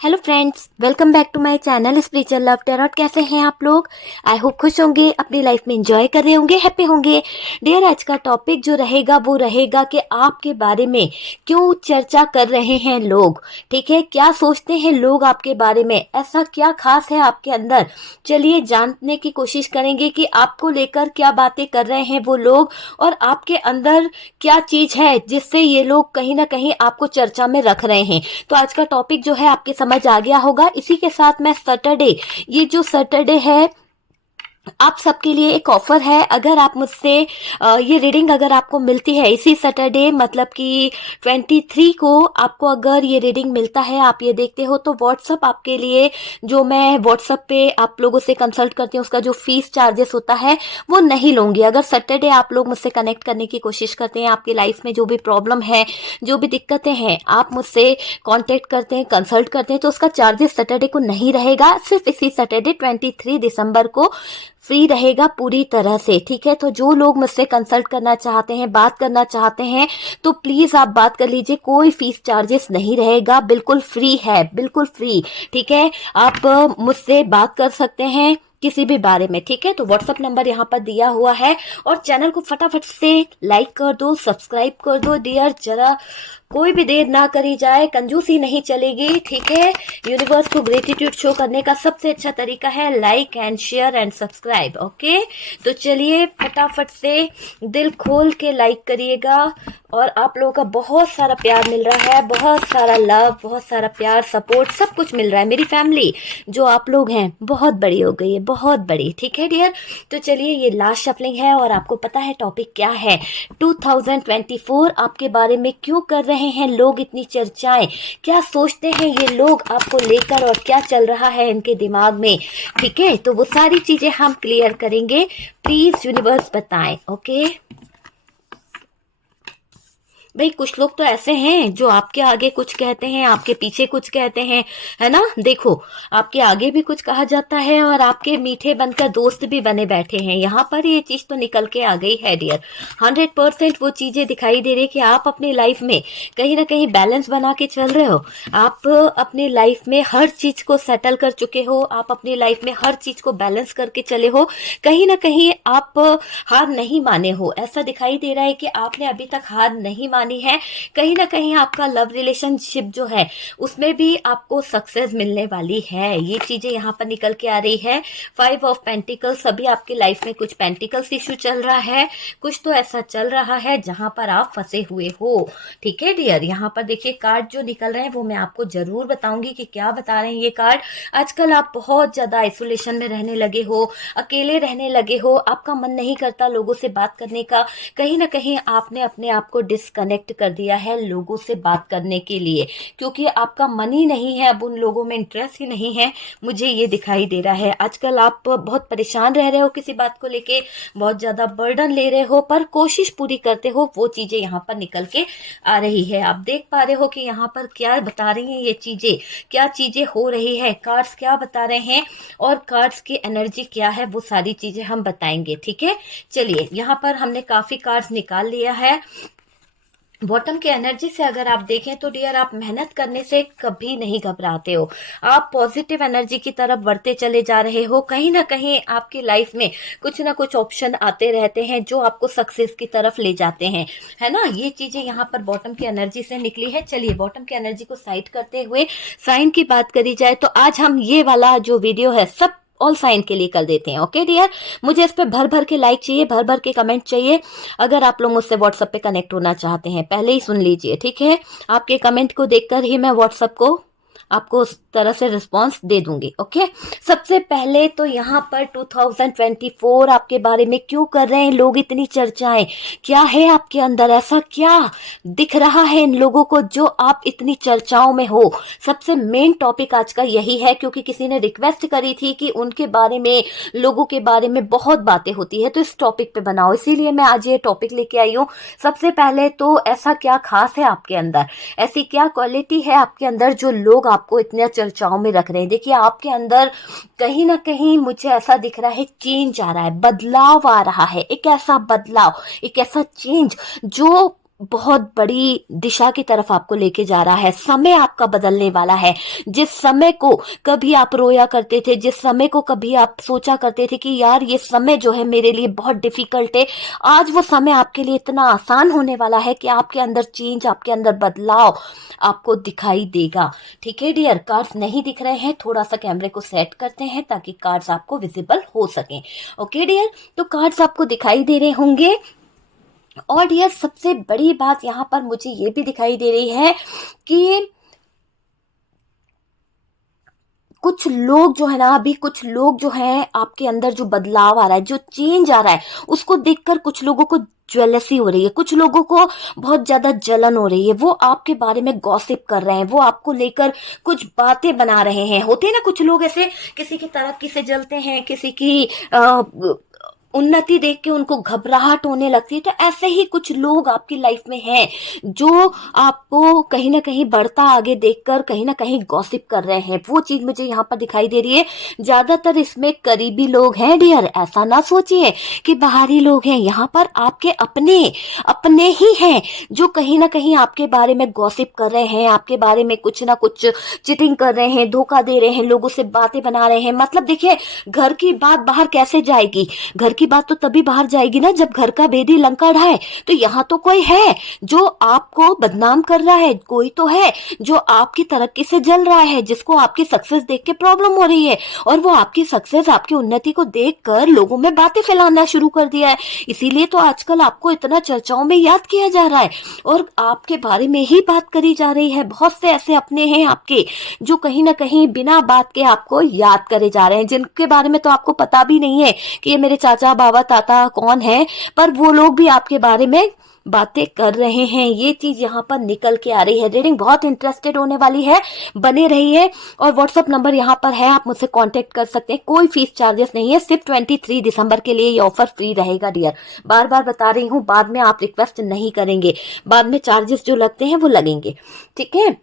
Hello friends, welcome back to my channel spiritual love tarot. कैसे हैं आप लोग? आई होप खुश होंगे, अपनी लाइफ में एंजॉय कर रहे होंगे, हैप्पी होंगे। डियर, आज का टॉपिक जो रहेगा वो रहेगा कि आपके बारे में क्यों चर्चा कर रहे हैं लोग। ठीक है, क्या सोचते हैं लोग आपके बारे में, ऐसा क्या खास है आपके अंदर। चलिए जानने की कोशिश करेंगे कि आपको लेकर क्या बातें कर रहे हैं वो लोग, और आपके अंदर क्या चीज है जिससे ये लोग कहीं ना कहीं आपको चर्चा में रख रहे हैं। तो आज का टॉपिक जो है आपके समझ आ गया होगा। इसी के साथ मैं सैटरडे, ये जो सैटरडे है आप सबके लिए एक ऑफर है। अगर आप मुझसे ये रीडिंग अगर आपको मिलती है इसी सैटरडे, मतलब कि 23 को आपको अगर ये रीडिंग मिलता है, आप ये देखते हो, तो व्हाट्सअप आपके लिए, जो मैं व्हाट्सअप पे आप लोगों से कंसल्ट करती हूँ, उसका जो फीस चार्जेस होता है वो नहीं लूंगी। अगर सैटरडे आप लोग मुझसे कनेक्ट करने की कोशिश करते हैं, आपकी लाइफ में जो भी प्रॉब्लम है, जो भी दिक्कतें हैं, आप मुझसे कॉन्टेक्ट करते हैं, कंसल्ट करते हैं, तो उसका चार्जेस सैटरडे को नहीं रहेगा। सिर्फ इसी सैटरडे 23 दिसंबर को फ्री रहेगा पूरी तरह से। ठीक है, तो जो लोग मुझसे कंसल्ट करना चाहते हैं, बात करना चाहते हैं, तो प्लीज आप बात कर लीजिए। कोई फीस चार्जेस नहीं रहेगा, बिल्कुल फ्री है, बिल्कुल फ्री। ठीक है, आप मुझसे बात कर सकते हैं किसी भी बारे में। ठीक है, तो व्हाट्सअप नंबर यहाँ पर दिया हुआ है, और चैनल को फटाफट से लाइक कर दो, सब्सक्राइब कर दो। डियर, जरा कोई भी देर ना करी जाए, कंजूसी नहीं चलेगी। ठीक है, यूनिवर्स को ग्रेटिट्यूड शो करने का सबसे अच्छा तरीका है like and share and subscribe. Okay, तो चलिए फटाफट से दिल खोल के लाइक करिएगा। और आप लोगों का बहुत सारा प्यार मिल रहा है, बहुत सारा लव, बहुत सारा प्यार, सपोर्ट, सब कुछ मिल रहा है। मेरी फैमिली जो आप लोग हैं बहुत बड़ी हो गई है, बहुत बड़ी। ठीक है डियर, तो चलिए ये लास्ट शफलिंग है, और आपको पता है टॉपिक क्या है। 2024 आपके बारे में क्यों कर रहे हैं लोग इतनी चर्चाएं, क्या सोचते हैं ये लोग आपको लेकर, और क्या चल रहा है इनके दिमाग में। ठीक है, तो वो सारी चीजें हम क्लियर करेंगे। प्लीज यूनिवर्स बताएं। ओके भाई, कुछ लोग तो ऐसे हैं जो आपके आगे कुछ कहते हैं, आपके पीछे कुछ कहते हैं, है ना। देखो, आपके आगे भी कुछ कहा जाता है, और आपके मीठे बनकर दोस्त भी बने बैठे हैं। यहाँ पर ये चीज तो निकल के आ गई है डियर। 100% वो चीजें दिखाई दे रही कि आप अपनी लाइफ में कहीं ना कहीं बैलेंस बना के चल रहे हो। आप अपनी लाइफ में हर चीज को सेटल कर चुके हो, आप अपनी लाइफ में हर चीज को बैलेंस करके चले हो। कहीं ना कहीं आप हार नहीं माने हो। ऐसा दिखाई दे रहा है कि आपने अभी तक हार नहीं मानी है। कहीं ना कहीं आपका लव रिलेशनशिप जो है उसमें भी आपको सक्सेस मिलने वाली है। ये चीजें यहाँ पर निकल के आ रही है। 5 ऑफ पेंटिकल्स, अभी आपकी लाइफ में कुछ पेंटिकल्स इश्यू चल रहा है, कुछ तो ऐसा चल रहा है जहां पर आप फंसे हुए हो। ठीक है डियर, यहाँ पर देखिए कार्ड जो निकल रहे हैं वो मैं आपको जरूर बताऊंगी कि क्या बता रहे हैं ये कार्ड। आजकल आप बहुत ज्यादा आइसोलेशन में रहने लगे हो, अकेले रहने लगे हो, आपका मन नहीं करता लोगों से बात करने का। कहीं ना कहीं आपने अपने आप को डिस्कनेक्ट कर दिया है लोगों से बात करने के लिए, क्योंकि आपका मन ही नहीं है, अब उन लोगों में इंटरेस्ट ही नहीं है। मुझे ये दिखाई दे रहा है आजकल आप बहुत परेशान रह रहे हो किसी बात को लेके, बहुत ज्यादा बर्डन ले रहे हो, पर कोशिश पूरी करते हो। वो चीजें यहाँ पर निकल के आ रही है। आप देख पा रहे हो कि यहाँ पर क्या बता रही हैं ये चीजें, क्या चीजें हो रही है, कार्ड्स क्या बता रहे हैं, और कार्ड्स की एनर्जी क्या है, वो सारी चीजें हम बताएंगे। ठीक है, चलिए यहाँ पर हमने काफी कार्ड्स निकाल लिया है। बॉटम की एनर्जी से अगर आप देखें तो डियर, आप मेहनत करने से कभी नहीं घबराते हो। आप पॉजिटिव एनर्जी की तरफ बढ़ते चले जा रहे हो। कहीं ना कहीं आपकी लाइफ में कुछ ना कुछ ऑप्शन आते रहते हैं जो आपको सक्सेस की तरफ ले जाते हैं, है ना। ये चीजें यहाँ पर बॉटम की एनर्जी से निकली है। चलिए बॉटम की एनर्जी को साइड करते हुए साइन की बात करी जाए, तो आज हम ये वाला जो वीडियो है सब ऑल साइन के लिए कर देते हैं। ओके डियर, मुझे इस पे भर भर के लाइक चाहिए, भर भर के कमेंट चाहिए। अगर आप लोग मुझसे व्हाट्सएप पे कनेक्ट होना चाहते हैं, पहले ही सुन लीजिए। ठीक है, आपके कमेंट को देखकर ही मैं व्हाट्सएप को आपको उस तरह से रिस्पांस दे दूंगी। ओके, सबसे पहले तो यहाँ पर 2024 आपके बारे में क्यों कर रहे हैं लोग इतनी चर्चाएं, क्या है आपके अंदर, ऐसा क्या दिख रहा है इन लोगों को जो आप इतनी चर्चाओं में हो। सबसे मेन टॉपिक आज का यही है, क्योंकि किसी ने रिक्वेस्ट करी थी कि उनके बारे में, लोगों के बारे में बहुत बातें होती है, तो इस टॉपिक पे बनाओ, इसीलिए मैं आज ये टॉपिक लेके आई हूँ। सबसे पहले तो ऐसा क्या खास है आपके अंदर, ऐसी क्या क्वालिटी है आपके अंदर जो लोग आपको इतने चर्चाओं में रख रहे हैं। देखिए आपके अंदर कहीं ना कहीं मुझे ऐसा दिख रहा है चेंज आ रहा है, बदलाव आ रहा है, एक ऐसा बदलाव, एक ऐसा चेंज जो बहुत बड़ी दिशा की तरफ आपको लेके जा रहा है। समय आपका बदलने वाला है। जिस समय को कभी आप रोया करते थे, जिस समय को कभी आप सोचा करते थे कि यार ये समय जो है मेरे लिए बहुत डिफिकल्ट है, आज वो समय आपके लिए इतना आसान होने वाला है कि आपके अंदर चेंज, आपके अंदर बदलाव आपको दिखाई देगा। ठीक है डियर, कार्ड्स नहीं दिख रहे हैं, थोड़ा सा कैमरे को सेट करते हैं ताकि कार्ड्स आपको विजिबल हो सके। ओके डियर, तो कार्ड्स आपको दिखाई दे रहे होंगे। और यह सबसे बड़ी बात यहाँ पर मुझे ये भी दिखाई दे रही है कि कुछ लोग जो है ना, अभी कुछ लोग जो है आपके अंदर जो बदलाव आ रहा है, जो चेंज आ रहा है, उसको देखकर कुछ लोगों को ज्वेलसी हो रही है, कुछ लोगों को बहुत ज्यादा जलन हो रही है। वो आपके बारे में गॉसिप कर रहे हैं, वो आपको लेकर कुछ बातें बना रहे हैं। होते हैं ना कुछ लोग ऐसे, किसी की तरक्की से जलते हैं, किसी की उन्नति देख के उनको घबराहट होने लगती है। तो ऐसे ही कुछ लोग आपकी लाइफ में हैं जो आपको कहीं ना कहीं बढ़ता आगे देखकर कहीं ना कहीं गॉसिप कर रहे हैं। वो चीज मुझे यहाँ पर दिखाई दे रही है। ज्यादातर इसमें करीबी लोग हैं डियर, ऐसा ना सोचिए कि बाहरी लोग हैं। यहाँ पर आपके अपने अपने ही हैं जो कहीं ना कहीं आपके बारे में गॉसिप कर रहे हैं, आपके बारे में कुछ ना कुछ चिटिंग कर रहे हैं, धोखा दे रहे हैं, लोगों से बातें बना रहे हैं। मतलब देखिए, घर की बात बाहर कैसे जाएगी? घर की बात तो तभी बाहर जाएगी ना जब घर का भेदी लंका ढाए। तो यहाँ तो कोई है जो आपको बदनाम कर रहा है, कोई तो है जो आपकी तरक्की से जल रहा है, जिसको आपकी सक्सेस देख के प्रॉब्लम हो रही है, और वो आपकी सक्सेस, आपकी उन्नति को देखकर लोगों में बातें फैलाना शुरू कर दिया है। इसीलिए तो आजकल आपको इतना चर्चाओं में याद किया जा रहा है और आपके बारे में ही बात करी जा रही है। बहुत से ऐसे अपने हैं आपके जो कहीं ना कहीं बिना बात के आपको याद करे जा रहे हैं, जिनके बारे में तो आपको पता भी नहीं है कि ये मेरे चाचा बाबा ताता कौन है, पर वो लोग भी आपके बारे में बातें कर रहे हैं। ये चीज यहाँ पर निकल के आ रही है। रीडिंग बहुत इंटरेस्टेड होने वाली है, बने रहिए। और व्हाट्सएप नंबर यहाँ पर है, आप मुझसे कांटेक्ट कर सकते हैं। कोई फीस चार्जेस नहीं है, सिर्फ 23 दिसंबर के लिए ये ऑफर फ्री रहेगा डियर। बार बार बता रही हूँ, बाद में आप रिक्वेस्ट नहीं करेंगे, बाद में चार्जेस जो लगते हैं वो लगेंगे। ठीक है,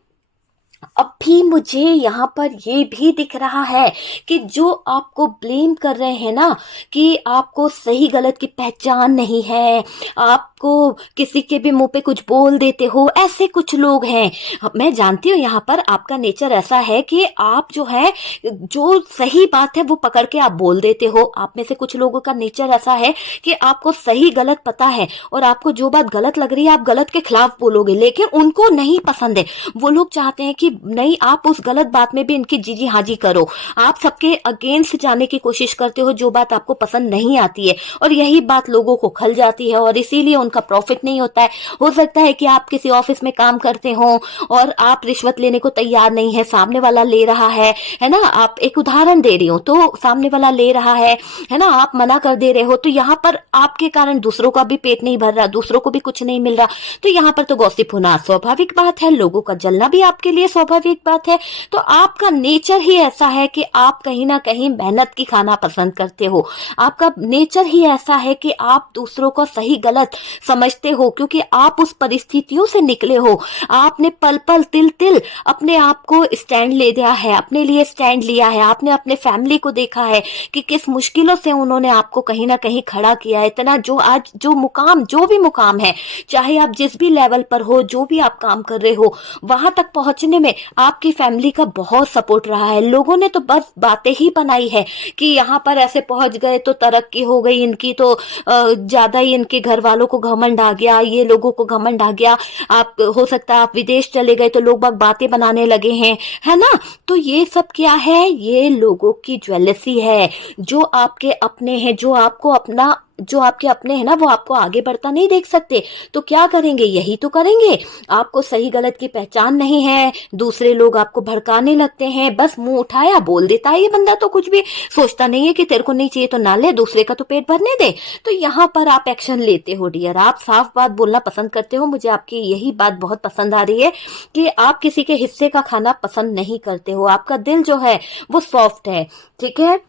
अभी मुझे यहाँ पर ये भी दिख रहा है कि जो आपको ब्लेम कर रहे हैं ना, कि आपको सही गलत की पहचान नहीं है, आपको किसी के भी मुंह पे कुछ बोल देते हो, ऐसे कुछ लोग हैं। मैं जानती हूँ यहाँ पर आपका नेचर ऐसा है कि आप जो है, जो सही बात है वो पकड़ के आप बोल देते हो। आप में से कुछ लोगों का नेचर ऐसा है कि आपको सही गलत पता है और आपको जो बात गलत लग रही है आप गलत के खिलाफ बोलोगे, लेकिन उनको नहीं पसंद है। वो लोग चाहते हैं कि नहीं, आप उस गलत बात में भी इनकी जी हाजी करो। आप सबके अगेंस्ट जाने की कोशिश करते हो जो बात आपको पसंद नहीं आती है, और यही बात लोगों को खल जाती है और इसीलिए उनका प्रॉफिट नहीं होता है। हो सकता है कि आप किसी ऑफिस में काम करते हो और आप रिश्वत लेने को तैयार नहीं है, सामने वाला ले रहा है ना। आप एक उदाहरण दे रही हो, तो सामने वाला ले रहा है ना, आप मना कर दे रहे हो, तो यहाँ पर आपके कारण दूसरों का भी पेट नहीं भर रहा, दूसरों को भी कुछ नहीं मिल रहा। तो यहाँ पर तो गॉसिप होना स्वाभाविक बात है, लोगों का जलना भी आपके लिए स्वाभाविक बात है। तो आपका नेचर ही ऐसा है कि आप कहीं ना कहीं मेहनत की खाना पसंद करते हो। आपका नेचर ही ऐसा है कि आप दूसरों को सही गलत समझते हो, क्योंकि आप उस परिस्थितियों से निकले हो। आपने पल पल तिल तिल अपने आप को स्टैंड ले दिया है, अपने लिए स्टैंड लिया है। आपने अपने फैमिली को देखा है कि किस मुश्किलों से उन्होंने आपको कहीं ना कहीं खड़ा किया है। इतना जो आज जो मुकाम, जो भी मुकाम है, चाहे आप जिस भी लेवल पर हो, जो भी आप काम कर रहे हो, वहां तक पहुंचने में आपकी फैमिली का बहुत सपोर्ट रहा है। लोगों ने तो बस बातें ही बनाई है कि यहाँ पर ऐसे पहुंच गए तो तरक्की हो गई इनकी, तो ज्यादा ही इनके घर वालों को घमंड आ गया, ये लोगों को घमंड आ गया। आप हो सकता है आप विदेश चले गए तो लोग बाग बातें बनाने लगे हैं, है ना। तो ये सब क्या है? ये लोगों की ज्वेलसी है। जो आपके अपने हैं, जो आपको अपना, जो आपके अपने हैं ना, वो आपको आगे बढ़ता नहीं देख सकते, तो क्या करेंगे? यही तो करेंगे। आपको सही गलत की पहचान नहीं है, दूसरे लोग आपको भड़काने लगते हैं, बस मुंह उठाया बोल देता है ये बंदा, तो कुछ भी सोचता नहीं है कि तेरे को नहीं चाहिए तो ना ले, दूसरे का तो पेट भरने दे। तो यहाँ पर आप एक्शन लेते हो डियर, आप साफ बात बोलना पसंद करते हो। मुझे आपकी यही बात बहुत पसंद आ रही है कि आप किसी के हिस्से का खाना पसंद नहीं करते हो। आपका दिल जो है वो सॉफ्ट है, ठीक है।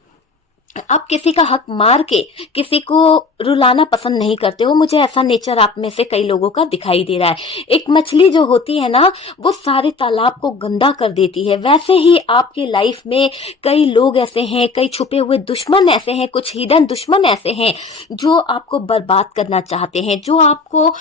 आप किसी का हक मार के किसी को रुलाना पसंद नहीं करते हो। मुझे ऐसा नेचर आप में से कई लोगों का दिखाई दे रहा है। एक मछली जो होती है ना, वो सारे तालाब को गंदा कर देती है, वैसे ही आपके लाइफ में कई लोग ऐसे हैं, कई छुपे हुए दुश्मन ऐसे हैं, कुछ हिडन दुश्मन ऐसे हैं जो आपको बर्बाद करना चाहते हैं, जो आपको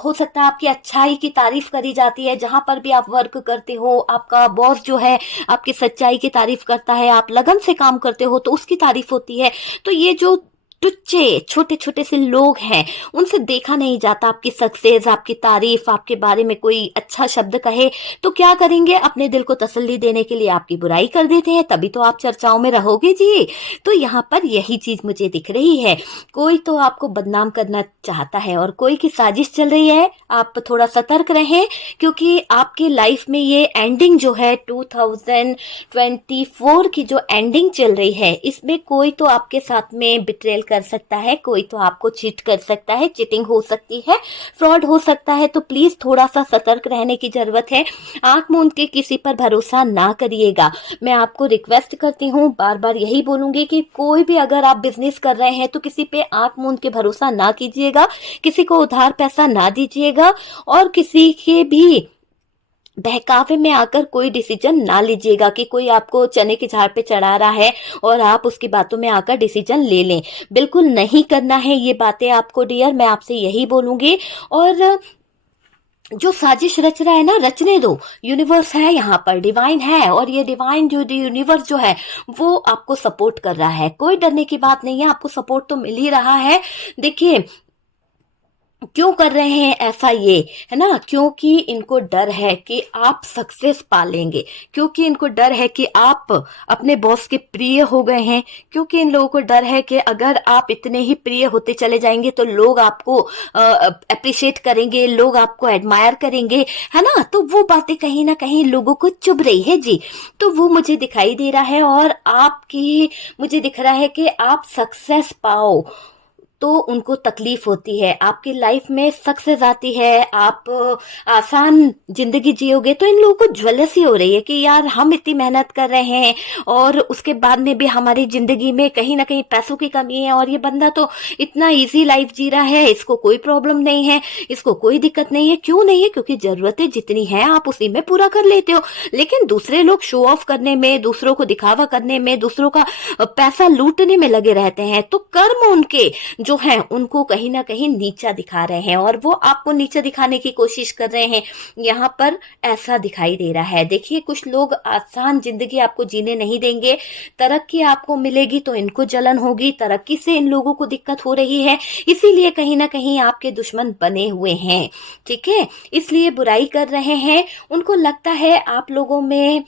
हो सकता है आपकी अच्छाई की तारीफ करी जाती है, जहां पर भी आप वर्क करते हो आपका बॉस जो है आपकी सच्चाई की तारीफ करता है, आप लगन से काम करते हो तो उसकी तारीफ होती है। तो ये जो टुच्चे छोटे छोटे से लोग हैं, उनसे देखा नहीं जाता आपकी सक्सेस, आपकी तारीफ, आपके बारे में कोई अच्छा शब्द कहे तो क्या करेंगे, अपने दिल को तसल्ली देने के लिए आपकी बुराई कर देते हैं, तभी तो आप चर्चाओं में रहोगे जी। तो यहाँ पर यही चीज मुझे दिख रही है, कोई तो आपको बदनाम करना चाहता है और कोई की साजिश चल रही है। आप थोड़ा सतर्क रहें, क्योंकि आपकी लाइफ में ये एंडिंग जो है 2024 की जो एंडिंग चल रही है, इसमें कोई तो आपके साथ में बिट्रेल कर सकता है, कोई तो आपको चीट कर सकता है, चीटिंग हो सकती है, फ्रॉड हो सकता है। तो प्लीज थोड़ा सा सतर्क रहने की जरूरत है। आंख मूंद के किसी पर भरोसा ना करिएगा। मैं आपको रिक्वेस्ट करती हूँ, बार बार यही बोलूंगी कि कोई भी अगर आप बिजनेस कर रहे हैं तो किसी पे आंख मूंद के भरोसा ना कीजिएगा, किसी को उधार पैसा ना दीजिएगा और किसी के भी बहकावे में आकर कोई डिसीजन ना लीजिएगा कि कोई आपको चने के झाड़ पे चढ़ा रहा है और आप उसकी बातों में आकर डिसीजन ले लें। बिल्कुल नहीं करना है ये बातें आपको डियर, मैं आपसे यही बोलूंगी। और जो साजिश रच रहा है ना, रचने दो, यूनिवर्स है यहाँ पर, डिवाइन है, और ये डिवाइन जो यूनिवर्स जो है वो आपको सपोर्ट कर रहा है। कोई डरने की बात नहीं है, आपको सपोर्ट तो मिल ही रहा है। देखिए क्यों कर रहे हैं ऐसा, ये है ना, क्योंकि इनको डर है कि आप सक्सेस पालेंगे, क्योंकि इनको डर है कि आप अपने बॉस के प्रिय हो गए हैं, क्योंकि इन लोगों को डर है कि अगर आप इतने ही प्रिय होते चले जाएंगे तो लोग आपको अप्रिशिएट करेंगे, लोग आपको एडमायर करेंगे, है ना। तो वो बातें कहीं ना कहीं लोगों को चुभ रही है जी। तो वो मुझे दिखाई दे रहा है और आपकी मुझे दिख रहा है कि आप सक्सेस पाओ तो उनको तकलीफ होती है, आपकी लाइफ में सक्सेस आती है, आप आसान जिंदगी जियोगे तो इन लोगों को ज्वेलसी हो रही है कि यार हम इतनी मेहनत कर रहे हैं और उसके बाद में भी हमारी जिंदगी में कहीं ना कहीं पैसों की कमी है, और ये बंदा तो इतना इजी लाइफ जी रहा है, इसको कोई प्रॉब्लम नहीं है, इसको कोई दिक्कत नहीं है। क्यों नहीं है? क्योंकि जरूरतें जितनी है आप उसी में पूरा कर लेते हो, लेकिन दूसरे लोग शो ऑफ करने में, दूसरों को दिखावा करने में, दूसरों का पैसा लूटने में लगे रहते हैं। तो कर्म उनके जो हैं उनको कहीं ना कहीं नीचा दिखा रहे हैं और वो आपको नीचा दिखाने की कोशिश कर रहे हैं, यहाँ पर ऐसा दिखाई दे रहा है। देखिए कुछ लोग आसान जिंदगी आपको जीने नहीं देंगे, तरक्की आपको मिलेगी तो इनको जलन होगी, तरक्की से इन लोगों को दिक्कत हो रही है, इसीलिए कहीं ना कहीं आपके दुश्मन बने हुए हैं, ठीक है, इसलिए बुराई कर रहे हैं। उनको लगता है आप लोगों में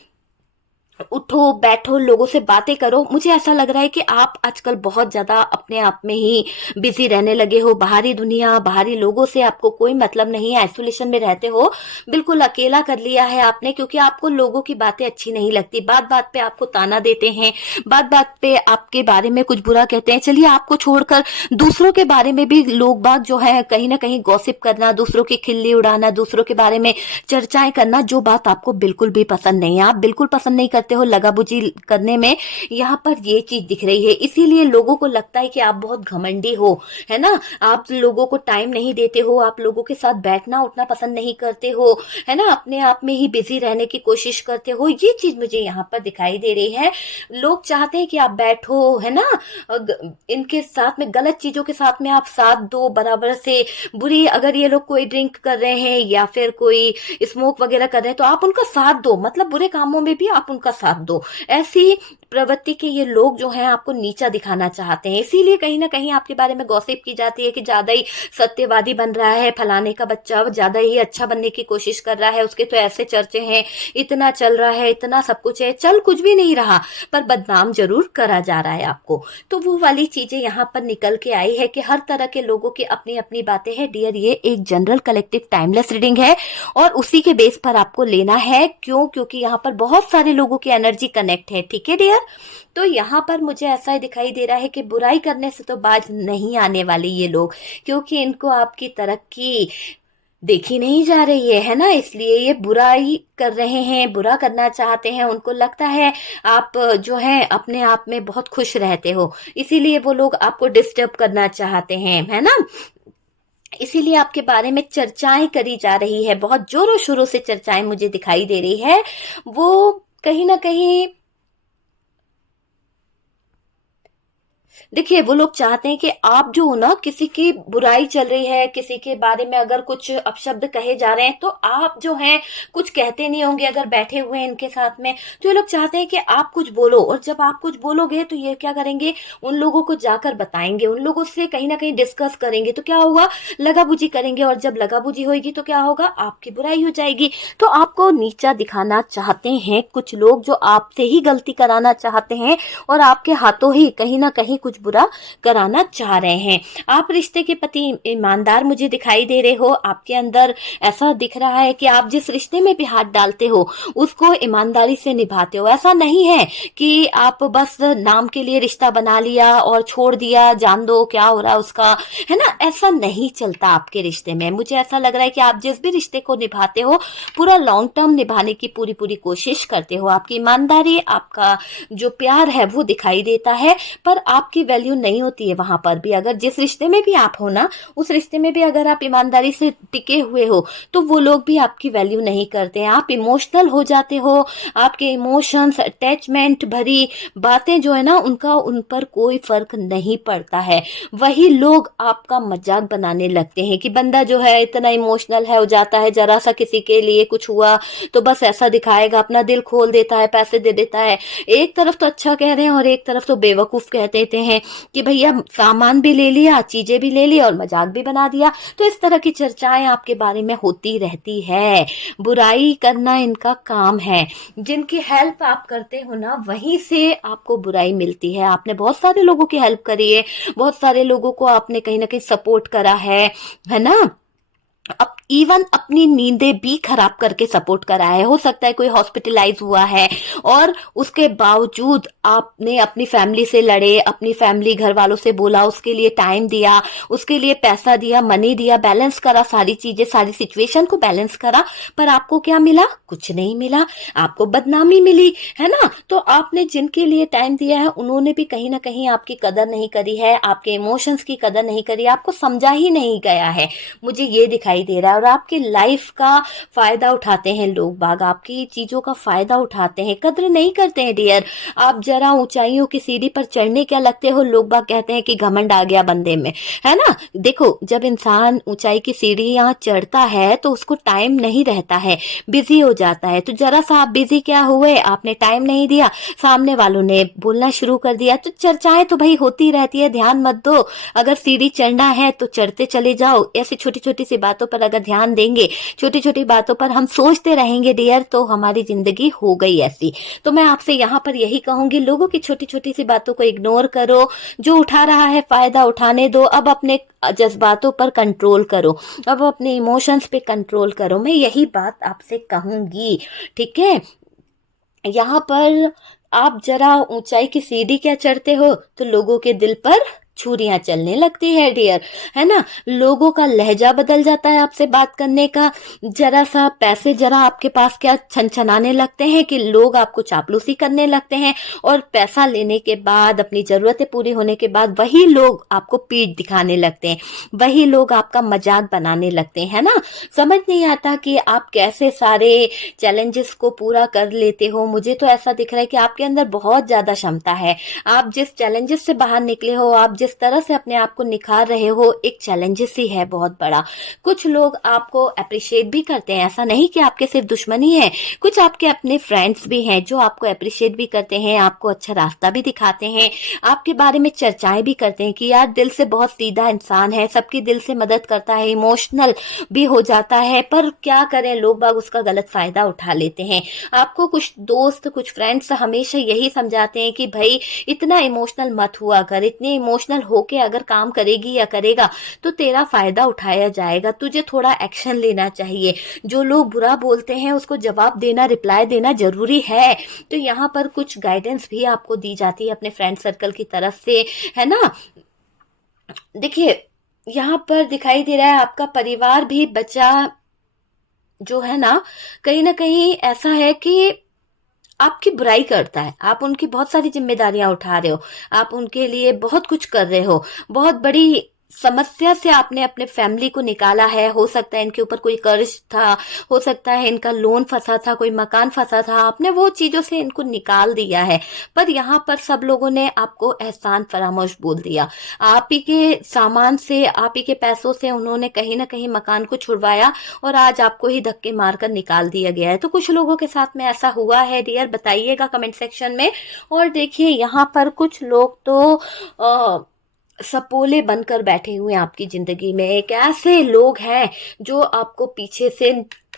उठो बैठो, लोगों से बातें करो। मुझे ऐसा लग रहा है कि आप आजकल बहुत ज्यादा अपने आप में ही बिजी रहने लगे हो, बाहरी दुनिया, बाहरी लोगों से आपको कोई मतलब नहीं है, आइसोलेशन में रहते हो, बिल्कुल अकेला कर लिया है आपने, क्योंकि आपको लोगों की बातें अच्छी नहीं लगती, बात बात पे आपको ताना देते हैं, बात बात पे आपके बारे में कुछ बुरा कहते हैं। चलिए आपको छोड़कर दूसरों के बारे में भी लोग बात जो है कहीं ना कहीं गॉसिप करना, दूसरों की खिल्ली उड़ाना, दूसरों के बारे में चर्चाएं करना, जो बात आपको बिल्कुल भी पसंद नहीं है, आप बिल्कुल पसंद नहीं करते हो लगाबुजी करने में, यहाँ पर ये चीज दिख रही है। इसीलिए लोगों को लगता है कि आप बहुत घमंडी हो, है ना, आप लोगों को टाइम नहीं देते हो, आप लोगों के साथ बैठना उठना पसंद नहीं करते हो, है ना, अपने आप में ही बिजी रहने की कोशिश करते हो। ये चीज मुझे यहाँ पर दिखाई दे रही है। लोग चाहते हैं कि आप बैठो, है ना, इनके साथ में गलत चीजों के साथ में आप साथ दो बराबर से। बुरी अगर ये लोग कोई ड्रिंक कर रहे हैं या फिर कोई स्मोक वगैरह कर रहे हैं तो आप उनका साथ दो, मतलब बुरे कामों में भी आप उनका साथ दो। ऐसी प्रवृत्ति के ये लोग जो हैं आपको नीचा दिखाना चाहते हैं, इसीलिए कहीं ना कहीं आपके बारे में गॉसिप की जाती है कि ज्यादा ही सत्यवादी बन रहा है, फलाने का बच्चा ज्यादा ही अच्छा बनने की कोशिश कर रहा है, उसके तो ऐसे चर्चे हैं, इतना चल रहा है, इतना सब कुछ है। चल कुछ भी नहीं रहा, पर बदनाम जरूर करा जा रहा है आपको। तो वो वाली चीजें यहाँ पर निकल के आई है कि हर तरह के लोगों की अपनी अपनी बातें हैं डियर। ये एक जनरल कलेक्टिव टाइमलेस रीडिंग है और उसी के बेस पर आपको लेना है। क्यों? क्योंकि यहाँ पर बहुत सारे लोगों की एनर्जी कनेक्ट है, ठीक है डियर। तो यहाँ पर मुझे ऐसा ही दिखाई दे रहा है कि बुराई करने से तो बाज नहीं आने वाले ये लोग, क्योंकि इनको आपकी तरक्की देखी नहीं जा रही है ना, इसलिए ये बुराई कर रहे हैं, बुरा करना चाहते हैं। उनको लगता है आप जो है अपने आप में बहुत खुश रहते हो, इसीलिए वो लोग आपको डिस्टर्ब करना चाहते हैं, है ना। इसीलिए आपके बारे में चर्चाएं करी जा रही है, बहुत जोरों शोरों से चर्चाएं मुझे दिखाई दे रही है। वो कहीं ना कहीं, देखिए वो लोग चाहते हैं कि आप जो हो ना, किसी की बुराई चल रही है, किसी के बारे में अगर कुछ अपशब्द कहे जा रहे हैं, तो आप जो हैं कुछ कहते नहीं होंगे अगर बैठे हुए हैं इनके साथ में। तो ये लोग चाहते हैं कि आप कुछ बोलो, और जब आप कुछ बोलोगे तो ये क्या करेंगे, उन लोगों को जाकर बताएंगे, उन लोगों से कहीं ना कहीं डिस्कस करेंगे। तो क्या होगा, लगाबुजी करेंगे, और जब लगाबुजी होगी तो क्या होगा, आपकी बुराई हो जाएगी। तो आपको नीचा दिखाना चाहते हैं कुछ लोग, जो आपसे ही गलती कराना चाहते हैं, और आपके हाथों ही कहीं ना कहीं कुछ बुरा कराना चाह रहे हैं। आप रिश्ते के प्रति ईमानदार मुझे दिखाई दे रहे हो, आपके अंदर ऐसा दिख रहा है कि आप जिस रिश्ते में भी हाथ डालते हो उसको ईमानदारी से निभाते हो। ऐसा नहीं है कि आप बस नाम के लिए रिश्ता बना लिया और छोड़ दिया, जान दो क्या हो रहा है उसका, है ना। ऐसा नहीं चलता आपके रिश्ते में। मुझे ऐसा लग रहा है कि आप जिस भी रिश्ते को निभाते हो पूरा लॉन्ग टर्म निभाने की पूरी पूरी कोशिश करते हो। आपकी ईमानदारी, आपका जो प्यार है वो दिखाई देता है, पर आपकी वैल्यू नहीं होती है वहां पर भी। अगर जिस रिश्ते में भी आप हो ना, उस रिश्ते में भी अगर आप ईमानदारी से टिके हुए हो तो वो लोग भी आपकी वैल्यू नहीं करते हैं। आप इमोशनल हो जाते हो, आपके इमोशंस, अटैचमेंट भरी बातें जो है ना, उनका उन पर कोई फर्क नहीं पड़ता है। वही लोग आपका मजाक बनाने लगते हैं कि बंदा जो है इतना इमोशनल है हो जाता है, जरा सा किसी के लिए कुछ हुआ तो बस ऐसा दिखाएगा, अपना दिल खोल देता है, पैसे दे देता है। एक तरफ तो अच्छा कह रहे हैं और एक तरफ तो बेवकूफ कह देते हैं कि भैया सामान भी ले लिया, चीजें भी ले ली और मजाक भी बना दिया। तो इस तरह की चर्चाएं आपके बारे में होती रहती है। बुराई करना इनका काम है। जिनकी हेल्प आप करते हो ना, वहीं से आपको बुराई मिलती है। आपने बहुत सारे लोगों की हेल्प करी है, बहुत सारे लोगों को आपने कहीं ना कहीं सपोर्ट करा है ना। अब इवन अपनी नींदें भी खराब करके सपोर्ट करा है। हो सकता है कोई हॉस्पिटलाइज हुआ है और उसके बावजूद आपने अपनी फैमिली से लड़े, अपनी फैमिली घर वालों से बोला, उसके लिए टाइम दिया, उसके लिए पैसा दिया, मनी दिया, बैलेंस करा, सारी चीजें, सारी सिचुएशन को बैलेंस करा, पर आपको क्या मिला, कुछ नहीं मिला, आपको बदनामी मिली, है ना। तो आपने जिनके लिए टाइम दिया है उन्होंने भी कहीं ना कहीं आपकी कदर नहीं करी है, आपके इमोशंस की कदर नहीं करी, आपको समझा ही नहीं गया है, मुझे ये दिखाई दे रहा है। और आपकी लाइफ का फायदा उठाते हैं लोग बाग, आपकी चीजों का फायदा उठाते हैं, कद्र नहीं करते हैं डियर। आप जरा ऊंचाइयों की सीढ़ी पर चढ़ने क्या लगते हो, लोग बाग कहते हैं कि घमंड आ गया बंदे में, है ना। देखो जब इंसान ऊंचाई की सीढ़ियां चढ़ता है तो उसको टाइम नहीं रहता है, बिजी हो जाता है। तो जरा सा आप बिजी क्या हुए, आपने टाइम नहीं दिया, सामने वालों ने बोलना शुरू कर दिया, तो चर्चाएं तो भाई होती रहती है, ध्यान मत दो। अगर सीढ़ी चढ़ना है तो चढ़ते चले जाओ। ऐसी छोटी छोटी सी बातों पर अगर ध्यान देंगे, छोटी छोटी बातों पर हम सोचते रहेंगे डियर, तो हमारी जिंदगी हो गई ऐसी। तो मैं आपसे यहाँ पर यही कहूंगी, लोगों की छोटी छोटी सी बातों को इग्नोर करो, जो उठा रहा है फायदा उठाने दो। अब अपने जज्बातों पर कंट्रोल करो, अब अपने इमोशंस पे कंट्रोल करो, मैं यही बात आपसे कहूंगी, ठीक है। यहाँ पर आप जरा ऊंचाई की सीढ़ी क्या चढ़ते हो तो लोगों के दिल पर छुरियां चलने लगती है डियर, है ना। लोगों का लहजा बदल जाता है आपसे बात करने का। जरा सा पैसे जरा आपके पास क्या छनछनाने लगते हैं कि लोग आपको चापलूसी करने लगते हैं, और पैसा लेने के बाद, अपनी जरूरतें पूरी होने के बाद वही लोग आपको पीठ दिखाने लगते हैं, वही लोग आपका मजाक बनाने लगते हैं, है ना। समझ नहीं आता कि आप कैसे सारे चैलेंजेस को पूरा कर लेते हो। मुझे तो ऐसा दिख रहा है कि आपके अंदर बहुत ज्यादा क्षमता है। आप जिस चैलेंजेस से बाहर निकले हो, आप जिस तरह से अपने आप को निखार रहे हो, एक चैलेंजेस ही है बहुत बड़ा। कुछ लोग आपको अप्रिशिएट भी करते हैं, ऐसा नहीं कि आपके सिर्फ दुश्मनी है, कुछ आपके अपने फ्रेंड्स भी हैं जो आपको अप्रिशिएट भी करते हैं, आपको अच्छा रास्ता भी दिखाते हैं, आपके बारे में चर्चाएं भी करते हैं कि यार दिल से बहुत सीधा इंसान है, सबकी दिल से मदद करता है, इमोशनल भी हो जाता है। पर क्या करें, लोग बाग उसका गलत फायदा उठा लेते हैं। आपको कुछ दोस्त, कुछ फ्रेंड्स हमेशा यही समझाते हैं कि भाई इतना इमोशनल मत हुआ कर, इतने इमोशनल होके अगर काम करेगी या करेगा तो तेरा फायदा उठाया जाएगा, तुझे थोड़ा एक्शन लेना चाहिए। जो लोग बुरा बोलते हैं उसको जवाब देना, रिप्लाई देना जरूरी है। तो यहाँ पर कुछ गाइडेंस भी आपको दी जाती है अपने फ्रेंड सर्कल की तरफ से, है ना। देखिए यहाँ पर दिखाई दे रहा है आपका परिवार भी बचा जो है ना कहीं ऐसा है कि आपकी बुराई करता है। आप उनकी बहुत सारी जिम्मेदारियां उठा रहे हो, आप उनके लिए बहुत कुछ कर रहे हो, बहुत बड़ी समस्या से आपने अपने फैमिली को निकाला है। हो सकता है इनके ऊपर कोई कर्ज था, हो सकता है इनका लोन फंसा था, कोई मकान फंसा था, आपने वो चीजों से इनको निकाल दिया है। पर यहाँ पर सब लोगों ने आपको एहसान फरामोश बोल दिया। आप ही के सामान से, आप ही के पैसों से उन्होंने कहीं ना कहीं मकान को छुड़वाया और आज आपको ही धक्के मारकर निकाल दिया गया है। तो कुछ लोगों के साथ में ऐसा हुआ है डियर, बताइएगा कमेंट सेक्शन में। और देखिए यहाँ पर कुछ लोग तो सपोले बनकर बैठे हुए हैं आपकी जिंदगी में। एक ऐसे लोग हैं जो आपको पीछे से,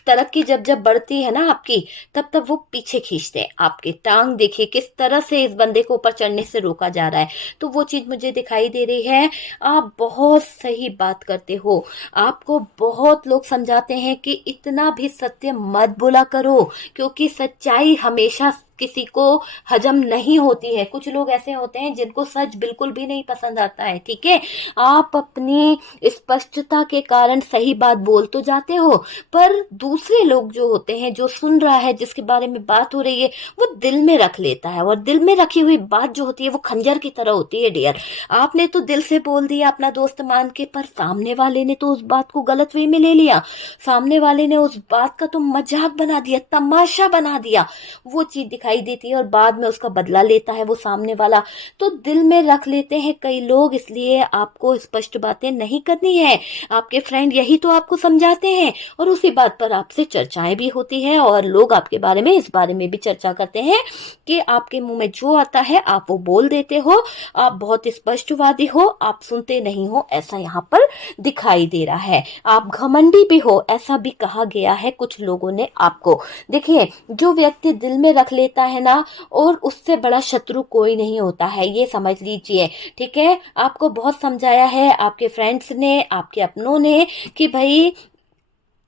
तरक्की जब जब बढ़ती है ना आपकी, तब तब वो पीछे खींचते हैं आपके टांग। देखिए किस तरह से इस बंदे को ऊपर चढ़ने से रोका जा रहा है। तो वो चीज मुझे दिखाई दे रही है। आप बहुत सही बात करते हो, आपको बहुत लोग समझाते हैं कि इतना भी सत्य मत बोला करो, क्योंकि सच्चाई हमेशा किसी को हजम नहीं होती है। कुछ लोग ऐसे होते हैं जिनको सच बिल्कुल भी नहीं पसंद आता है, ठीक है। आप अपनी स्पष्टता के कारण सही बात बोल तो जाते हो, पर दूसरे लोग जो होते हैं, जो सुन रहा है, जिसके बारे में बात हो रही है, वो दिल में रख लेता है। और दिल में रखी हुई बात जो होती है वो खंजर की तरह होती है डियर। आपने तो दिल से बोल दिया अपना दोस्त मान के, पर सामने वाले ने तो उस बात को गलत वे में ले लिया। सामने वाले ने उस बात का तो मजाक बना दिया, तमाशा बना दिया। वो चीज दिखाई देती है और बाद में उसका बदला लेता है वो सामने वाला। तो दिल में रख लेते हैं कई लोग, इसलिए आपको स्पष्ट बातें नहीं करनी है। आपके फ्रेंड यही तो आपको समझाते हैं और उसी बात पर आपसे चर्चाएं भी होती है और लोग आपके बारे में, इस बारे में भी चर्चा करते हैं कि आपके मुंह में जो आता है आप वो बोल देते हो, आप बहुत स्पष्टवादी हो, आप सुनते नहीं हो, ऐसा यहाँ पर दिखाई दे रहा है। आप घमंडी भी हो, ऐसा भी कहा गया है कुछ लोगों ने आपको। देखिए जो व्यक्ति दिल में रख लेता है ना, और उससे बड़ा शत्रु कोई नहीं होता है, ये समझ लीजिए, ठीक है। आपको बहुत समझाया है आपके फ्रेंड्स ने, आपके अपनों ने, कि भाई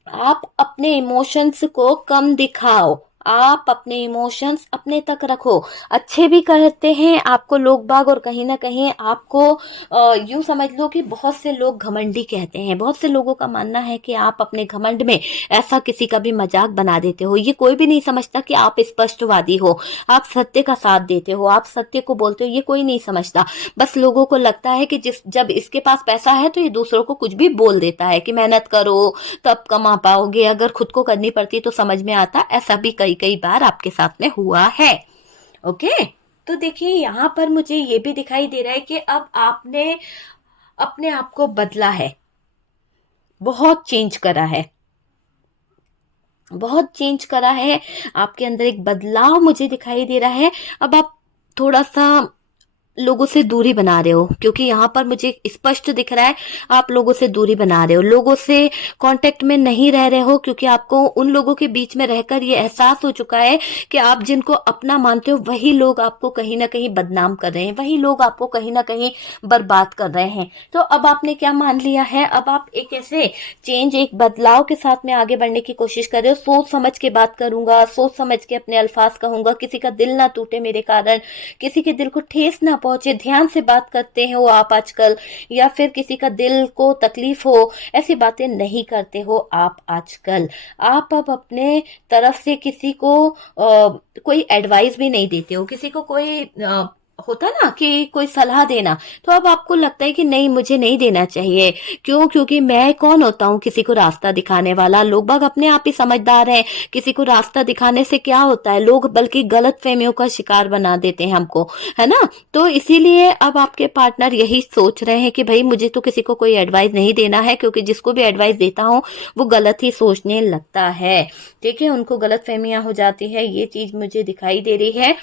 आप अपने इमोशंस को कम दिखाओ, आप अपने इमोशंस अपने तक रखो। अच्छे भी करते हैं आपको लोग बाग, और कहीं ना कहीं आपको यूं समझ लो कि बहुत से लोग घमंडी कहते हैं। बहुत से लोगों का मानना है कि आप अपने घमंड में ऐसा किसी का भी मजाक बना देते हो। ये कोई भी नहीं समझता कि आप स्पष्टवादी हो, आप सत्य का साथ देते हो, आप सत्य को बोलते हो, ये कोई नहीं समझता। बस लोगों को लगता है कि जब इसके पास पैसा है तो ये दूसरों को कुछ भी बोल देता है कि मेहनत करो तब कमा पाओगे, अगर खुद को करनी पड़ती तो समझ में आता। ऐसा भी कई कई बार आपके साथ में हुआ है, ओके। तो देखिए यहाँ पर मुझे ये भी दिखाई दे रहा है कि अब आपने अपने आप को बदला है, बहुत चेंज करा है, बहुत चेंज करा है। आपके अंदर एक बदलाव मुझे दिखाई दे रहा है। अब आप थोड़ा सा लोगों से दूरी बना रहे हो, क्योंकि यहाँ पर मुझे स्पष्ट दिख रहा है आप लोगों से दूरी बना रहे हो, लोगों से कांटेक्ट में नहीं रह रहे हो, क्योंकि आपको उन लोगों के बीच में रहकर ये एहसास हो चुका है कि आप जिनको अपना मानते हो वही लोग आपको कहीं ना कहीं बदनाम कर रहे हैं, वही लोग आपको कहीं ना कहीं बर्बाद कर रहे हैं। तो अब आपने क्या मान लिया है, अब आप एक ऐसे चेंज, एक बदलाव के साथ में आगे बढ़ने की कोशिश कर रहे हो। सोच समझ के बात करूंगा, सोच समझ के अपने अल्फाज कहूंगा, किसी का दिल ना टूटे मेरे कारण, किसी के दिल को ठेस ना पहुंचे, ध्यान से बात करते हो आप आजकल, या फिर किसी का दिल को तकलीफ हो, ऐसी बातें नहीं करते हो आप आजकल। आप अब अपने तरफ से किसी को कोई एडवाइस भी नहीं देते हो, किसी को कोई होता ना कि कोई सलाह देना, तो अब आपको लगता है कि नहीं मुझे नहीं देना चाहिए। क्यों? क्योंकि मैं कौन होता हूँ किसी को रास्ता दिखाने वाला। लोग बाग अपने आप ही समझदार हैं, किसी को रास्ता दिखाने से क्या होता है, लोग बल्कि गलत फहमियों का शिकार बना देते हैं हमको, है ना। तो इसीलिए अब आपके पार्टनर यही सोच रहे हैं कि भाई मुझे तो किसी को कोई एडवाइस नहीं देना है, क्योंकि जिसको भी एडवाइस देता हूँ वो गलत ही सोचने लगता है, ठीक है, उनको गलत फहमियां हो जाती है। ये चीज मुझे दिखाई दे रही है।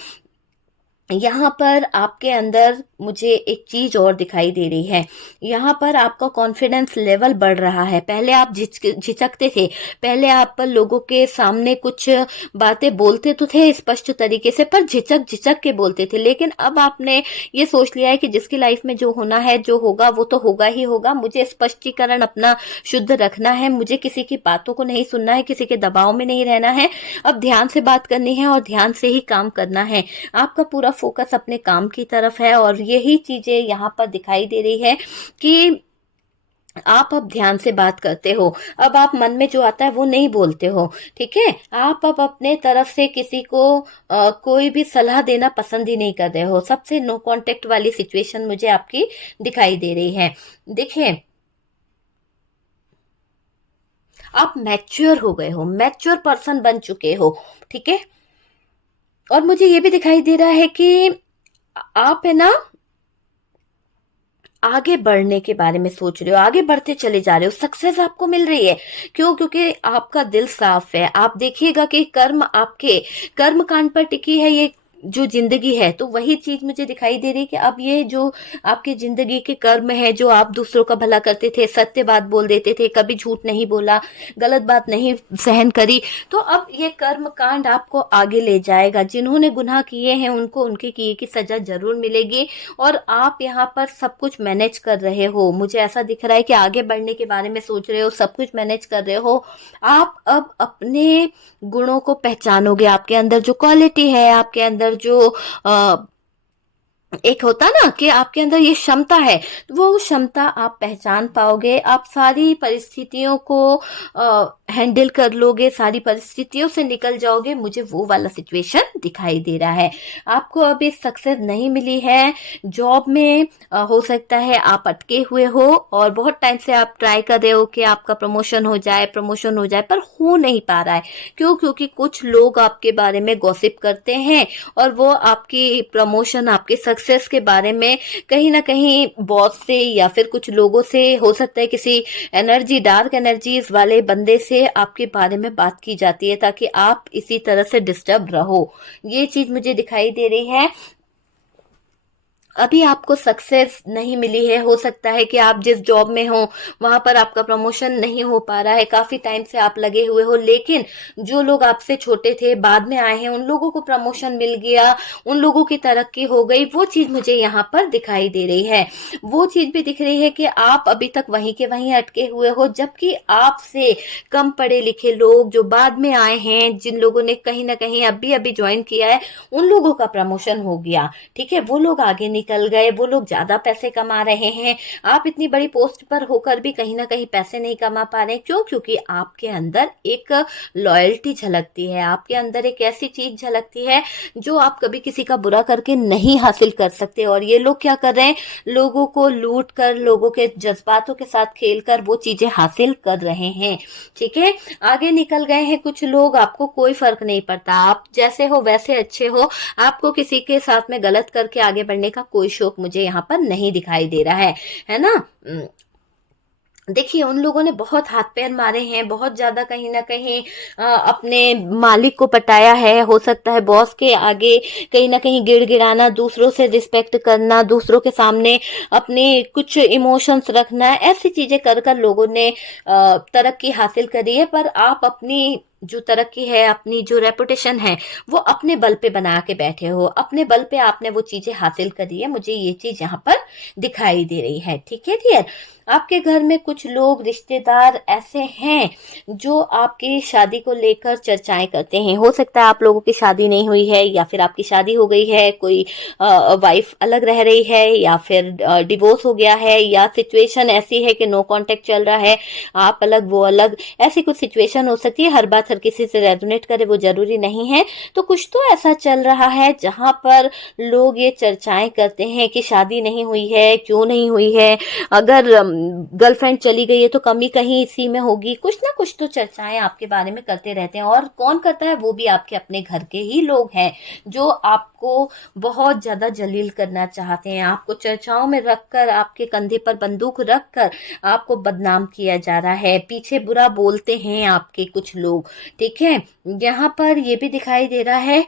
यहाँ पर आपके अंदर मुझे एक चीज और दिखाई दे रही है, यहाँ पर आपका कॉन्फिडेंस लेवल बढ़ रहा है। पहले आप झिझकते थे, पहले आप लोगों के सामने कुछ बातें बोलते तो थे स्पष्ट तरीके से, पर झिझक झिझक के बोलते थे। लेकिन अब आपने ये सोच लिया है कि जिसकी लाइफ में जो होना है, जो होगा वो तो होगा ही होगा, मुझे स्पष्टीकरण अपना शुद्ध रखना है, मुझे किसी की बातों को नहीं सुनना है, किसी के दबाव में नहीं रहना है। अब ध्यान से बात करनी है और ध्यान से ही काम करना है। आपका पूरा फोकस अपने काम की तरफ है, और यही चीजें यहाँ पर दिखाई दे रही है कि आप अब ध्यान से बात करते हो। अब आप मन में जो आता है वो नहीं बोलते हो। ठीक है, आप अब अपने तरफ से किसी को कोई भी सलाह देना पसंद ही नहीं कर रहे हो। सबसे नो कांटेक्ट वाली सिचुएशन मुझे आपकी दिखाई दे रही है। देखिए, आप मैच्योर हो गए हो, मैच्योर पर्सन बन चुके हो। ठीक है, और मुझे ये भी दिखाई दे रहा है कि आप है ना आगे बढ़ने के बारे में सोच रहे हो, आगे बढ़ते चले जा रहे हो, सक्सेस आपको मिल रही है। क्यों? क्योंकि आपका दिल साफ है। आप देखिएगा कि कर्म आपके कर्म कांड पर टिकी है ये जो जिंदगी है। तो वही चीज मुझे दिखाई दे रही है कि अब ये जो आपकी जिंदगी के कर्म है, जो आप दूसरों का भला करते थे, सत्य बात बोल देते थे, कभी झूठ नहीं बोला, गलत बात नहीं सहन करी, तो अब ये कर्म कांड आपको आगे ले जाएगा। जिन्होंने गुनाह किए हैं उनको उनके किए की सजा जरूर मिलेगी। और आप यहाँ पर सब कुछ मैनेज कर रहे हो। मुझे ऐसा दिख रहा है कि आगे बढ़ने के बारे में सोच रहे हो, सब कुछ मैनेज कर रहे हो। आप अब अपने गुणों को पहचानोगे। आपके अंदर जो क्वालिटी है, आपके अंदर जो एक होता ना कि आपके अंदर ये क्षमता है, वो क्षमता आप पहचान पाओगे। आप सारी परिस्थितियों को हैंडल कर लोगे, सारी परिस्थितियों से निकल जाओगे। मुझे वो वाला सिचुएशन दिखाई दे रहा है। आपको अभी सक्सेस नहीं मिली है जॉब में। हो सकता है आप अटके हुए हो और बहुत टाइम से आप ट्राई कर रहे हो कि आपका प्रमोशन हो जाए, प्रमोशन हो जाए, पर हो नहीं पा रहा है। क्यों? क्योंकि कुछ लोग आपके बारे में गॉसिप करते हैं और वो आपकी प्रमोशन, आपके सक्सेस के बारे में कहीं ना कहीं बॉस से या फिर कुछ लोगों से, हो सकता है किसी एनर्जी, डार्क एनर्जीज वाले बंदे से आपके बारे में बात की जाती है ताकि आप इसी तरह से डिस्टर्ब रहो। ये चीज मुझे दिखाई दे रही है। अभी आपको सक्सेस नहीं मिली है। हो सकता है कि आप जिस जॉब में हो वहां पर आपका प्रमोशन नहीं हो पा रहा है। काफी टाइम से आप लगे हुए हो, लेकिन जो लोग आपसे छोटे थे, बाद में आए हैं, उन लोगों को प्रमोशन मिल गया, उन लोगों की तरक्की हो गई। वो चीज मुझे यहाँ पर दिखाई दे रही है। वो चीज भी दिख रही है कि आप अभी तक वहीं के वहीं अटके हुए हो, जबकि आपसे कम पढ़े लिखे लोग जो बाद में आए हैं, जिन लोगों ने कहीं ना कहीं अभी अभी ज्वाइन किया है, उन लोगों का प्रमोशन हो गया। ठीक है, वो लोग आगे निकल गए, वो लोग ज्यादा पैसे कमा रहे हैं। आप इतनी बड़ी पोस्ट पर होकर भी कहीं ना कहीं पैसे नहीं कमा पा रहे। क्यों? क्योंकि आपके अंदर एक लॉयल्टी झलकती है, आपके अंदर एक ऐसी चीज झलकती है जो आप कभी किसी का बुरा करके नहीं हासिल कर सकते। और ये लोग क्या कर रहे हैं? लोगों को लूट कर, लोगों के जज्बातों के साथ खेलकर वो चीजें हासिल कर रहे हैं। ठीक है, आगे निकल गए हैं कुछ लोग। आपको कोई फर्क नहीं पड़ता, आप जैसे हो वैसे अच्छे हो। आपको किसी के साथ में गलत करके आगे बढ़ने का कोई शौक मुझे यहाँ पर नहीं दिखाई दे रहा है ना। देखिए, उन लोगों ने बहुत हाथ पैर मारे हैं, बहुत ज्यादा कहीं ना कहीं अपने मालिक को पटाया है। हो सकता है बॉस के आगे कहीं ना कहीं गिड़गिड़ाना, दूसरों से रिस्पेक्ट करना, दूसरों के सामने अपने कुछ इमोशंस रखना, ऐसी चीजें कर कर लोगों ने तरक्की हासिल करी है। पर आप अपनी जो तरक्की है, अपनी जो रेपुटेशन है, वो अपने बल पे बना के बैठे हो। अपने बल पे आपने वो चीजें हासिल करी है। मुझे ये चीज यहाँ पर दिखाई दे रही है। ठीक है डियर, आपके घर में कुछ लोग, रिश्तेदार ऐसे हैं जो आपकी शादी को लेकर चर्चाएं करते हैं। हो सकता है आप लोगों की शादी नहीं हुई है, या फिर आपकी शादी हो गई है, कोई वाइफ अलग रह रही है, या फिर डिवोर्स हो गया है, या सिचुएशन ऐसी है कि नो कांटेक्ट चल रहा है, आप अलग वो अलग, ऐसी कुछ सिचुएशन हो सकती है। हर बात हर किसी से रेजोनेट करे वो जरूरी नहीं है। तो कुछ तो ऐसा चल रहा है जहां पर लोग ये चर्चाएं करते हैं कि शादी नहीं हुई है, क्यों नहीं हुई है, अगर गर्लफ्रेंड चली गई है तो कमी कहीं इसी में होगी। कुछ ना कुछ तो चर्चाएं आपके बारे में करते रहते हैं। और कौन करता है? वो भी आपके अपने घर के ही लोग हैं जो आपको बहुत ज्यादा जलील करना चाहते हैं। आपको चर्चाओं में रखकर, आपके कंधे पर बंदूक रखकर आपको बदनाम किया जा रहा है, पीछे बुरा बोलते हैं आपके कुछ लोग। ठीक है, यहाँ पर ये भी दिखाई दे रहा है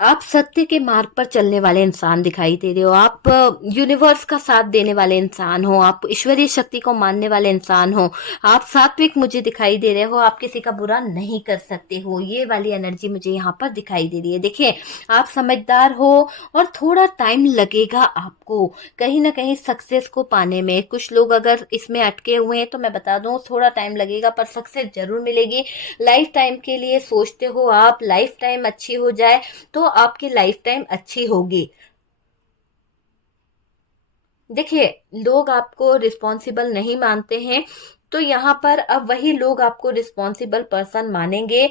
आप सत्य के मार्ग पर चलने वाले इंसान दिखाई दे रहे हो। आप यूनिवर्स का साथ देने वाले इंसान हो, आप ईश्वरीय शक्ति को मानने वाले इंसान हो, आप सात्विक मुझे दिखाई दे रहे हो, आप किसी का बुरा नहीं कर सकते हो। ये वाली एनर्जी मुझे यहाँ पर दिखाई दे रही है। देखिए, आप समझदार हो और थोड़ा टाइम लगेगा आपको कहीं ना कहीं सक्सेस को पाने में। कुछ लोग अगर इसमें अटके हुए हैं तो मैं बता दूं, थोड़ा टाइम लगेगा पर सक्सेस जरूर मिलेगी। लाइफ टाइम के लिए सोचते हो आप, लाइफ टाइम अच्छी हो जाए तो आपकी लाइफ टाइम अच्छी होगी। देखिए, लोग आपको रिस्पॉन्सिबल नहीं मानते हैं, तो यहाँ पर अब वही लोग आपको रिस्पॉन्सिबल पर्सन मानेंगे।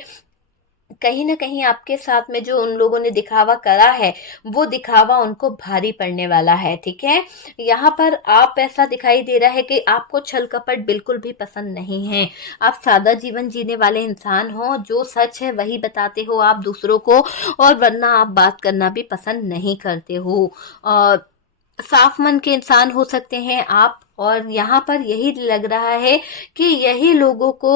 कहीं ना कहीं आपके साथ में जो उन लोगों ने दिखावा करा है, वो दिखावा उनको भारी पड़ने वाला है, ठीक है। यहाँ पर आप ऐसा दिखाई दे रहा है कि आपको छल कपट बिल्कुल भी पसंद नहीं है। आप सादा जीवन जीने वाले इंसान हो, जो सच है वही बताते हो आप दूसरों को, और वरना आप बात करना भी पसंद नहीं करते हो। और साफ मन के इंसान हो सकते हैं आप, और यहाँ पर यही लग रहा है कि यही लोगों को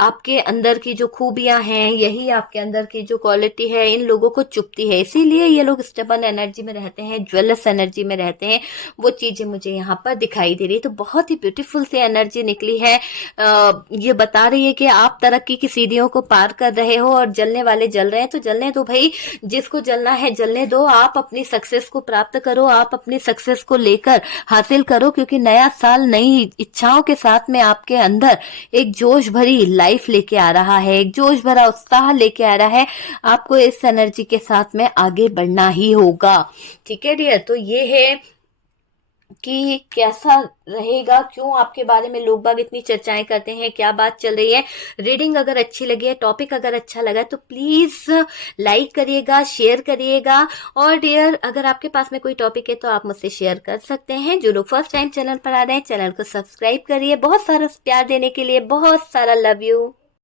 आपके अंदर की जो खूबियां हैं, यही आपके अंदर की जो क्वालिटी है, इन लोगों को चुभती है, इसीलिए ये लोग स्टबन एनर्जी में रहते हैं, ज्वेलस एनर्जी में रहते हैं। वो चीजें मुझे यहाँ पर दिखाई दे रही है। तो बहुत ही ब्यूटीफुल सी एनर्जी निकली है। ये बता रही है कि आप तरक्की की सीढ़ियों को पार कर रहे हो, और जलने वाले जल रहे हैं तो जलने दो भाई, जिसको जलना है जलने दो। आप अपनी सक्सेस को प्राप्त करो, आप अपनी सक्सेस को लेकर हासिल करो, क्योंकि नया साल नई इच्छाओं के साथ में आपके अंदर एक जोश भरी लाइफ लेके आ रहा है, एक जोश भरा उत्साह लेके आ रहा है। आपको इस एनर्जी के साथ में आगे बढ़ना ही होगा, ठीक है डियर। तो ये है कि कैसा रहेगा, क्यों आपके बारे में लोग बाग इतनी चर्चाएं करते हैं, क्या बात चल रही है। रीडिंग अगर अच्छी लगी है, टॉपिक अगर अच्छा लगा, तो प्लीज लाइक करिएगा, शेयर करिएगा। और डियर, अगर आपके पास में कोई टॉपिक है तो आप मुझसे शेयर कर सकते हैं। जो लोग फर्स्ट टाइम चैनल पर आ रहे हैं, चैनल को सब्सक्राइब करिए। बहुत सारा प्यार देने के लिए बहुत सारा लव यू।